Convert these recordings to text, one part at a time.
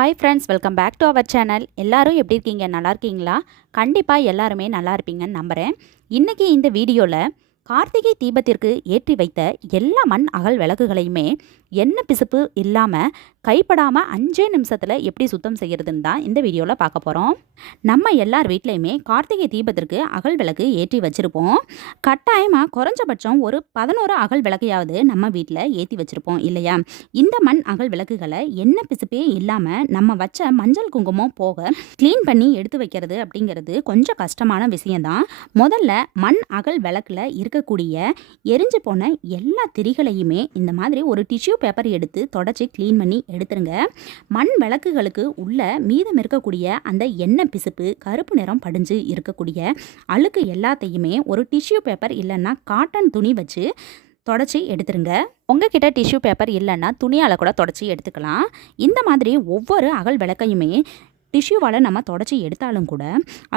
Hi friends, welcome back to our channel. எல்லாரும் எப்படி இருக்கீங்க? நல்லா இருக்கீங்களா? கண்டிப்பாக எல்லாருமே நல்லா இருப்பீங்கன்னு நம்புகிறேன். இன்றைக்கி இந்த வீடியோவில் கார்த்திகை தீபத்திற்கு ஏற்றி வைத்த எல்லா மண் அகல் விளக்குகளையுமே எண்ணெய் பிசுப்பு இல்லாமல் கைப்படாமல் 5 நிமிஷத்தில் எப்படி சுத்தம் செய்கிறதுன்னு தான் இந்த வீடியோவில் பார்க்க போகிறோம். நம்ம எல்லார் வீட்லேயுமே கார்த்திகை தீபத்திற்கு அகல் விளக்கு ஏற்றி வச்சுருப்போம். கட்டாயமாக குறைஞ்சபட்சம் ஒரு 11 அகல் விளக்கையாவது நம்ம வீட்டில் ஏற்றி வச்சுருப்போம் இல்லையா? இந்த மண் அகல் விளக்குகளை எண்ணெய் பிசுப்பே இல்லாமல் நம்ம வச்ச மஞ்சள் குங்குமம் போக க்ளீன் பண்ணி எடுத்து வைக்கிறது அப்படிங்கிறது கொஞ்சம் கஷ்டமான விஷயம்தான். முதல்ல மண் அகல் விளக்கில் இருக்கக்கூடிய எரிஞ்சு போன எல்லா திரிகளையுமே இந்த மாதிரி ஒரு டிஷ்யூ பேப்பர் எடுத்து தொடச்சி க்ளீன் பண்ணி எடுத்துருங்க. மண் விளக்குகளுக்கு உள்ள மீதம் இருக்கக்கூடிய அந்த எண்ணெய் பிசுப்பு, கருப்பு நிறம் படிஞ்சு இருக்கக்கூடிய அழுக்கு எல்லாத்தையுமே ஒரு டிஷ்யூ பேப்பர் இல்லைன்னா காட்டன் துணி வச்சு தொடச்சி எடுத்துருங்க. உங்ககிட்ட டிஷ்யூ பேப்பர் இல்லைன்னா துணியால் கூட தொடச்சி எடுத்துக்கலாம். இந்த மாதிரி ஒவ்வொரு அகல் விளக்கையுமே டிஷ்யூவால் நம்ம தொடச்சி எடுத்தாலும் கூட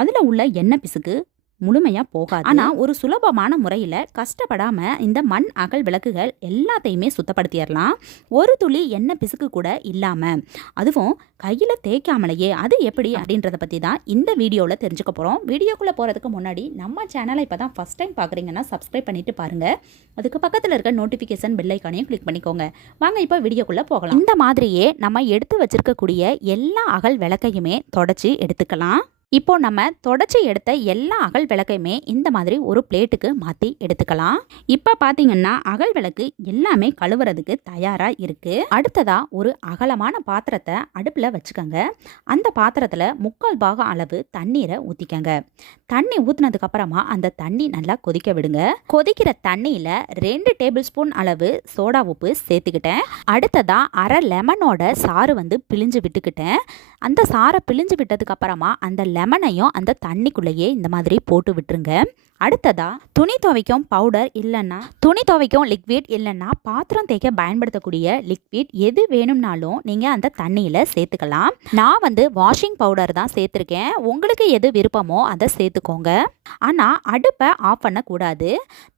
அதில் உள்ள எண்ணெய் பிசுக்கு முழுமையாக போகாது. ஆனால் ஒரு சுலபமான முறையில் கஷ்டப்படாமல் இந்த மண் அகல் விளக்குகள் எல்லாத்தையுமே சுத்தப்படுத்திடலாம். ஒரு துளி எண்ணெய் பிசுக்கு கூட இல்லாமல், அதுவும் கையில் தேய்க்காமலேயே. அது எப்படி அப்படின்றத பற்றி தான் இந்த வீடியோவில் தெரிஞ்சுக்க போகிறோம். வீடியோக்குள்ளே போகிறதுக்கு முன்னாடி நம்ம சேனலை இப்போ தான் ஃபஸ்ட் டைம் பார்க்குறீங்கன்னா சப்ஸ்கிரைப் பண்ணிட்டு பாருங்கள். அதுக்கு பக்கத்தில் இருக்க நோட்டிஃபிகேஷன் பெல் ஐக்கானையும் கிளிக் பண்ணிக்கோங்க. வாங்க இப்போ வீடியோக்குள்ளே போகலாம். இந்த மாதிரியே நம்ம எடுத்து வச்சிருக்கக்கூடிய எல்லா அகல் விளக்கையுமே தொடச்சி எடுத்துக்கலாம். இப்போ நம்ம தொடச்சி எடுத்த எல்லா அகல் விளக்கையுமே இந்த மாதிரி ஒரு பிளேட்டுக்கு மாற்றி எடுத்துக்கலாம். இப்போ பார்த்தீங்கன்னா அகல் விளக்கு எல்லாமே கழுவுறதுக்கு தயாராக இருக்குது. அடுத்ததா ஒரு அகலமான பாத்திரத்தை அடுப்பில் வச்சுக்கோங்க. அந்த பாத்திரத்தில் 3/4 பாகம் அளவு தண்ணீரை ஊற்றிக்கங்க. தண்ணி ஊற்றினதுக்கு அப்புறமா அந்த தண்ணி நல்லா கொதிக்க விடுங்க. கொதிக்கிற தண்ணியில் 2 டேபிள் ஸ்பூன் அளவு சோடா உப்பு சேர்த்துக்கிட்டேன். அடுத்ததா அரை லெமனோட சாறு பிழிஞ்சு விட்டுக்கிட்டேன். அந்த சாரை பிழிஞ்சு விட்டதுக்கு அப்புறமா அந்த லெமனையும் அந்த தண்ணிக்குள்ளேயே இந்த மாதிரி போட்டு விட்டுருங்க. அடுத்ததா துணி துவைக்கும் பவுடர் இல்லைன்னா துணி துவைக்கும் லிக்விட் இல்லைன்னா பாத்திரம் தேய்க்க பயன்படுத்தக்கூடிய லிக்விட் எது வேணும்னாலும் நீங்கள் அந்த தண்ணியில் சேர்த்துக்கலாம். நான் வாஷிங் பவுடர் தான் சேர்த்துருக்கேன். உங்களுக்கு எது விருப்பமோ அதை சேர்த்துக்கோங்க. ஆனால் அடுப்பை ஆஃப் பண்ணக்கூடாது.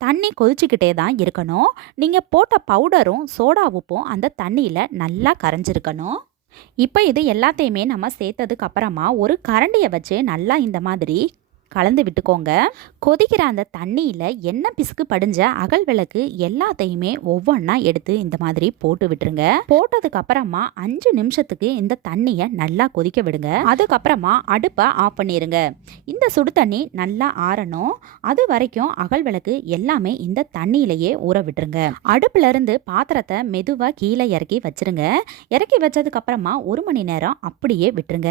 தண்ணி கொதிச்சுக்கிட்டே தான் இருக்கணும். நீங்கள் போட்ட பவுடரும் சோடா உப்பும் அந்த தண்ணியில் நல்லா கரைஞ்சிருக்கணும். இப்போ இது எல்லாத்தையுமே நம்ம சேர்த்ததுக்கு அப்புறமா ஒரு கரண்டியை வச்சு நல்லா இந்த மாதிரி கலந்து விட்டுக்கோங்க. கொதிக்கிற அந்த தண்ணியில் எண்ணெய் பிசுக்கு படிஞ்ச அகல் விளக்கு எல்லாத்தையுமே ஒவ்வொன்றா எடுத்து இந்த மாதிரி போட்டு விட்டுருங்க. போட்டதுக்கு அப்புறமா 5 நிமிஷத்துக்கு இந்த தண்ணியை நல்லா கொதிக்க விடுங்க. அதுக்கப்புறமா அடுப்பை ஆஃப் பண்ணிடுங்க. இந்த சுடு தண்ணி நல்லா ஆறணும். அது வரைக்கும் அகல் விளக்கு எல்லாமே இந்த தண்ணியிலேயே ஊற விட்டுருங்க. அடுப்புல இருந்து பாத்திரத்தை மெதுவாக கீழே இறக்கி வச்சிருங்க. இறக்கி வச்சதுக்கு அப்புறமா 1 மணி நேரம் அப்படியே விட்டுருங்க.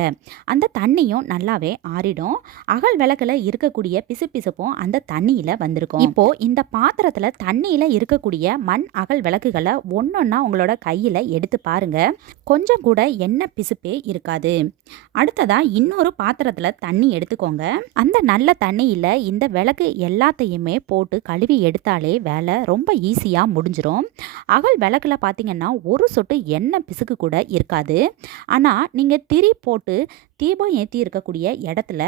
அந்த தண்ணியும் நல்லாவே ஆறிடும். அகல் விளக்கு இருக்கக்கூடிய பிசுப்பிசுப்பும் அந்த தண்ணியில வந்திருக்கும். இப்போ இந்த பாத்திரத்துல தண்ணியில இருக்கக்கூடிய மண் அகல் விளக்குகளை ஒன்னொன்னா உங்களோட கையில எடுத்து பாருங்க. கொஞ்சம் கூட எண்ணெய் பிசுப்பே இருக்காது. அடுத்ததா இன்னொரு பாத்திரத்துல தண்ணி எடுத்துக்கோங்க. அந்த நல்ல தண்ணியில இந்த விளக்கு எல்லாத்தையுமே போட்டு கழுவி எடுத்தாலே வேலை ரொம்ப ஈஸியா முடிஞ்சிரும். அகல் விளக்குல பாத்தீங்கன்னா ஒரு சொட்டு எண்ணெய் பிசுக்கு கூட இருக்காது. ஆனா நீங்க திரி போட்டு தீபம் ஏற்றி இருக்கக்கூடிய இடத்துல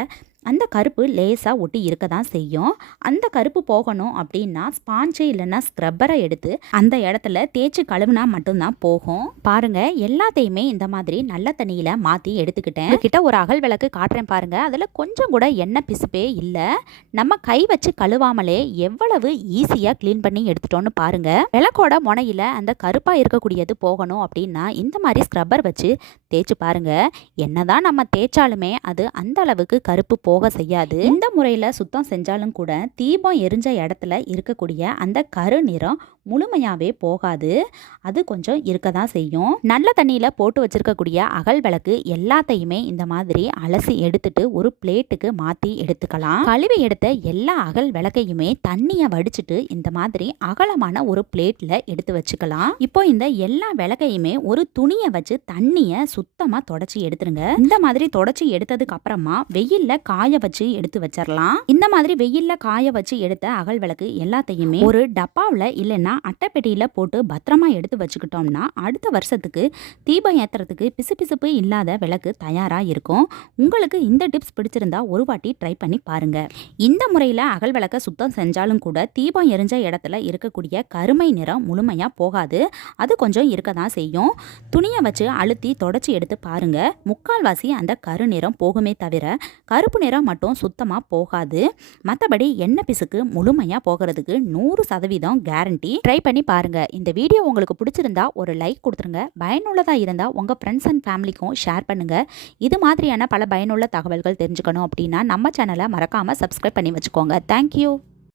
அந்த கருப்பு லேசாக ஒட்டி இருக்க தான் செய்யும். அந்த கருப்பு போகணும் அப்படின்னா ஸ்பாஞ்சு இல்லைன்னா ஸ்க்ரப்பரை எடுத்து அந்த இடத்துல தேய்ச்சி கழுவுனா மட்டும்தான் போகும். பாருங்க, எல்லாத்தையுமே இந்த மாதிரி நல்ல தண்ணியில் மாற்றி எடுத்துக்கிட்டேன். கிட்ட ஒரு அகல் விளக்கு காட்டுறேன் பாருங்க. அதில் கொஞ்சம் கூட எண்ணெய் பிசுப்பே இல்லை. நம்ம கை வச்சு கழுவாமலே எவ்வளவு ஈஸியாக க்ளீன் பண்ணி எடுத்துட்டோன்னு பாருங்க. விளக்கோட முனையில் அந்த கருப்பாக இருக்கக்கூடியது போகணும் அப்படின்னா இந்த மாதிரி ஸ்க்ரப்பர் வச்சு தேய்ச்சி பாருங்க. என்னதான் நம்ம தேய்ச்சாலுமே அது அந்த அளவுக்கு கருப்பு போக செய்யாது. இந்த முறையில் சுத்தம் செஞ்சாலும் கூட தீபம் எரிஞ்ச இடத்துல இருக்கக்கூடிய அந்த கரு நிறம் முழுமையாவே போகாது. அது கொஞ்சம் இருக்க தான் செய்யும். நல்ல தண்ணியில் போட்டு வச்சிருக்கக்கூடிய அகல் விளக்கு எல்லாத்தையுமே இந்த மாதிரி அலசி எடுத்துட்டு ஒரு பிளேட்டுக்கு மாற்றி எடுத்துக்கலாம். கழுவி எடுத்த எல்லா அகல் விளக்கையுமே தண்ணியை வடிச்சிட்டு இந்த மாதிரி அகலமான ஒரு பிளேட்ல எடுத்து வச்சுக்கலாம். இப்போ இந்த எல்லா விளக்கையுமே ஒரு துணியை வச்சு தண்ணியை சுத்தமாக தொடச்சி எடுத்துருங்க. இந்த மாதிரி தொடச்சி எடுத்ததுக்கு அப்புறமா வெயில்ல காய வச்சு எடுத்து வச்சிடலாம். இந்த மாதிரி வெயில்ல காய வச்சு எடுத்த அகல் விளக்கு எல்லாத்தையுமே ஒரு டப்பாவில் இல்லைன்னா அட்டைப்பெட்டியில் போட்டு பத்திரமா எடுத்து வச்சுக்கிட்டோம்னா அடுத்த வருஷத்துக்கு தீபம் ஏற்றுறதுக்கு பிசுபிசுப்பு இல்லாத விளக்கு தயாராக இருக்கும். உங்களுக்கு இந்த டிப்ஸ் பிடிச்சிருந்தா ஒரு வாட்டி ட்ரை பண்ணி பாருங்க. இந்த முறையில் அகல் விளக்க சுத்தம் செஞ்சாலும் கூட தீபம் எரிஞ்ச இடத்துல இருக்கக்கூடிய கருமை நிறம் முழுமையாக போகாது. அது கொஞ்சம் இருக்க தான் செய்யும். துணியை வச்சு அழுத்தி தொடச்சி எடுத்து பாருங்க. முக்கால்வாசி அந்த கருநிறம் போகுமே தவிர கருப்பு நிறம் மட்டும் சுத்தமாக போகாது. மற்றபடி எண்ணெய் பிசுக்கு முழுமையாக போகிறதுக்கு 100% கேரண்டி. ட்ரை பண்ணி பாருங்க. இந்த வீடியோ உங்களுக்கு பிடிச்சிருந்தா ஒரு லைக் கொடுத்துருங்க. பயனுள்ளதாக இருந்தால் உங்கள் ஃப்ரெண்ட்ஸ் அண்ட் ஃபேமிலிக்கும் ஷேர் பண்ணுங்க. இது மாதிரியான பல பயனுள்ள தகவல்கள் தெரிஞ்சுக்கணும் அப்படின்னா நம்ம சேனலை மறக்காமல் சப்ஸ்கிரைப் பண்ணி வச்சுக்கோங்க. தேங்க்யூ.